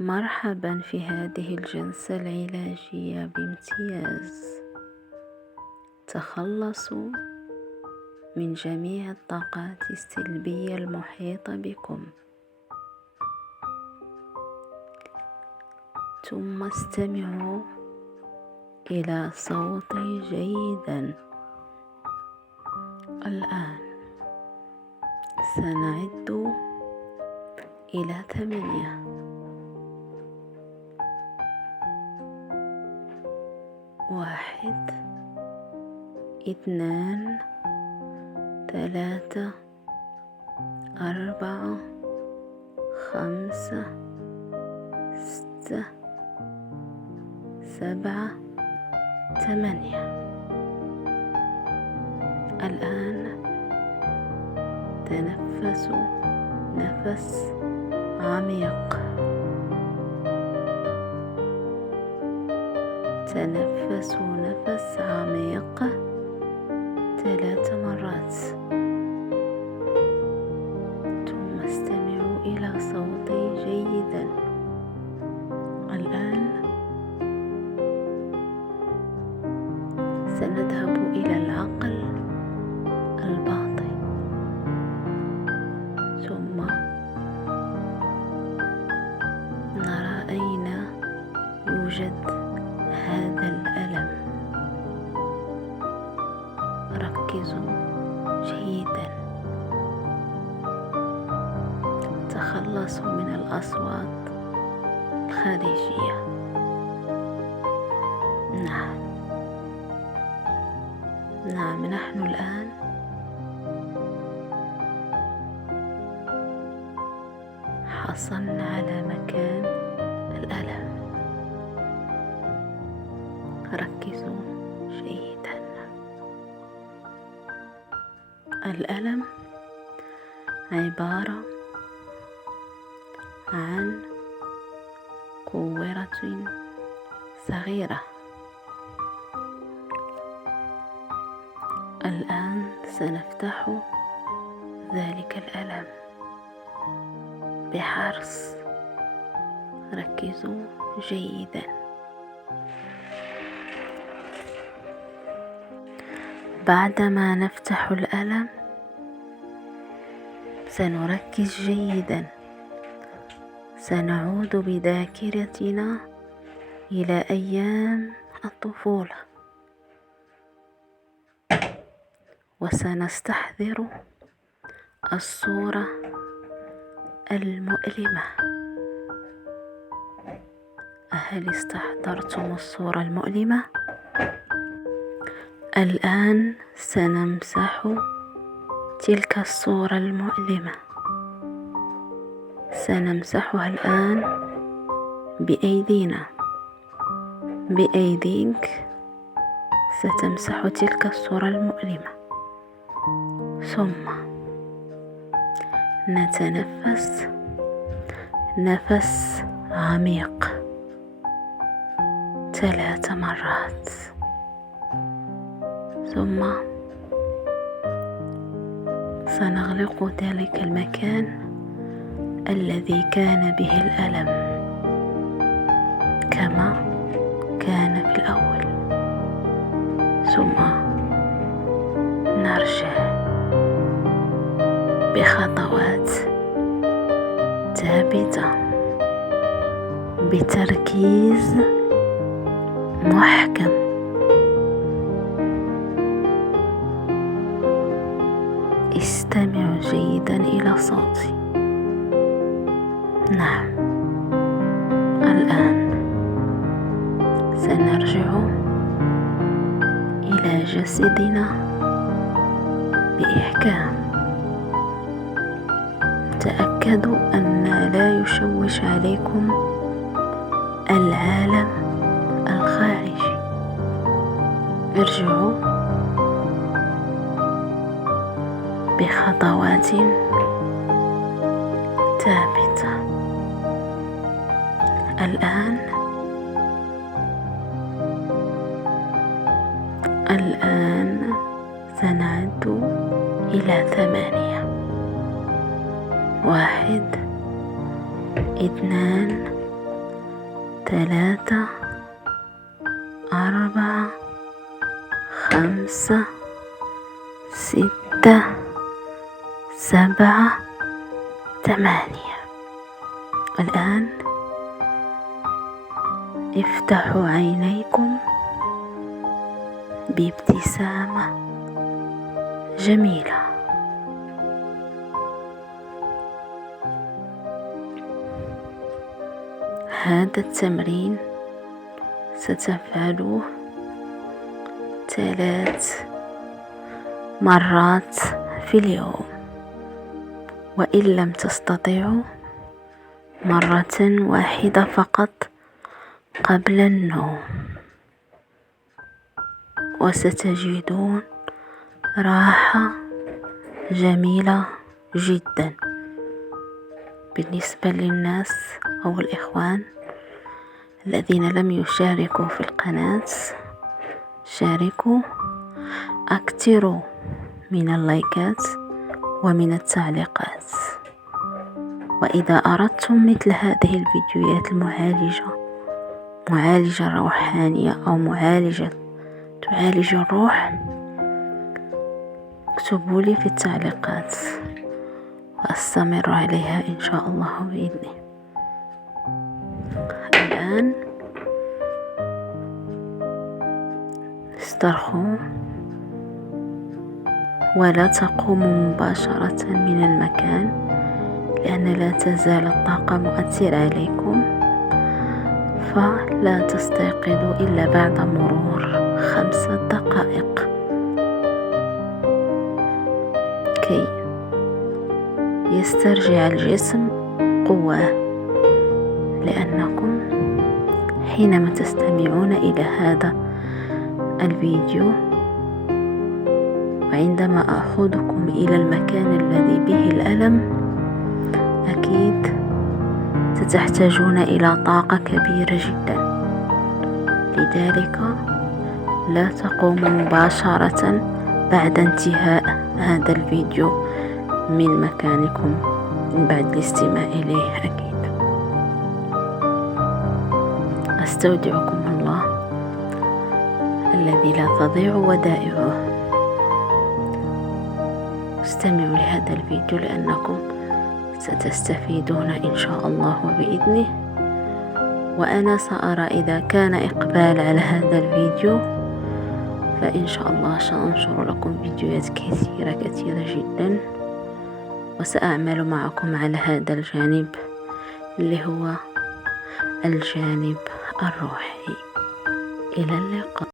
مرحبا في هذه الجلسة العلاجية بامتياز. تخلصوا من جميع الطاقات السلبية المحيطة بكم، ثم استمعوا إلى صوتي جيدا. الآن سنعد إلى 8. 1 2 3 4 5 6 7 8. الآن تنفسوا نفس عميق. تنفسوا نفس عميق 3 مرات، ثم استمعوا إلى صوتي جيدا. الآن سنذهب إلى العقل الباطن، ثم نرى أين يوجد هذا الألم. ركزوا جيدا. تخلصوا من الأصوات الخارجية. نعم، نحن الآن حصلنا على مكان الألم. ركزوا جيدا. الألم عبارة عن كورة صغيرة. الآن سنفتح ذلك الألم بحرص. ركزوا جيدا. بعدما نفتح الألم سنركز جيدا. سنعود بذاكرتنا إلى أيام الطفولة، وسنستحضر الصورة المؤلمة. هل استحضرتم الصورة المؤلمة؟ الآن سنمسح تلك الصورة المؤلمة. سنمسحها الآن بأيدينا. بأيديك ستمسح تلك الصورة المؤلمة، ثم نتنفس نفس عميق 3 مرات، ثم سنغلق ذلك المكان الذي كان به الألم كما كان في الأول، ثم نرجع بخطوات ثابتة بتركيز محكم. استمعوا جيدا إلى صوتي. نعم، الآن سنرجع إلى جسدنا بإحكام. تأكدوا أن لا يشوش عليكم العالم الخارجي. ارجعوا بخطوات ثابتة. الآن سنعد إلى 8. 1 2 3 4 5 6 7 8. الآن افتحوا عينيكم بابتسامة جميلة. هذا التمرين ستفعلوه 3 مرات في اليوم، وإن لم تستطيعوا 1 مرة فقط قبل النوم، وستجدون راحة جميلة جدا. بالنسبة للناس أو الإخوان الذين لم يشاركوا في القناة، شاركوا، أكثروا من اللايكات ومن التعليقات. وإذا أردتم مثل هذه الفيديوهات معالجة روحانية أو تعالج الروح، اكتبوا لي في التعليقات وأستمر عليها إن شاء الله بإذنه. الآن استرخوا ولا تقوموا مباشرة من المكان، لأن لا تزال الطاقة مؤثرة عليكم، فلا تستيقظوا إلا بعد مرور 5 دقائق كي يسترجع الجسم قواه. لأنكم حينما تستمعون إلى هذا الفيديو وعندما أخذكم إلى المكان الذي به الألم، أكيد ستحتاجون إلى طاقة كبيرة جدا. لذلك لا تقوموا مباشرة بعد انتهاء هذا الفيديو من مكانكم بعد الاستماع إليه. أكيد أستودعكم الله الذي لا تضيع ودائعه. استمعوا لهذا الفيديو لأنكم ستستفيدون إن شاء الله وبإذنه، وأنا سأرى إذا كان إقبال على هذا الفيديو، فإن شاء الله سأنشر لكم فيديوهات كثيرة جدا، وسأعمل معكم على هذا الجانب اللي هو الجانب الروحي. إلى اللقاء.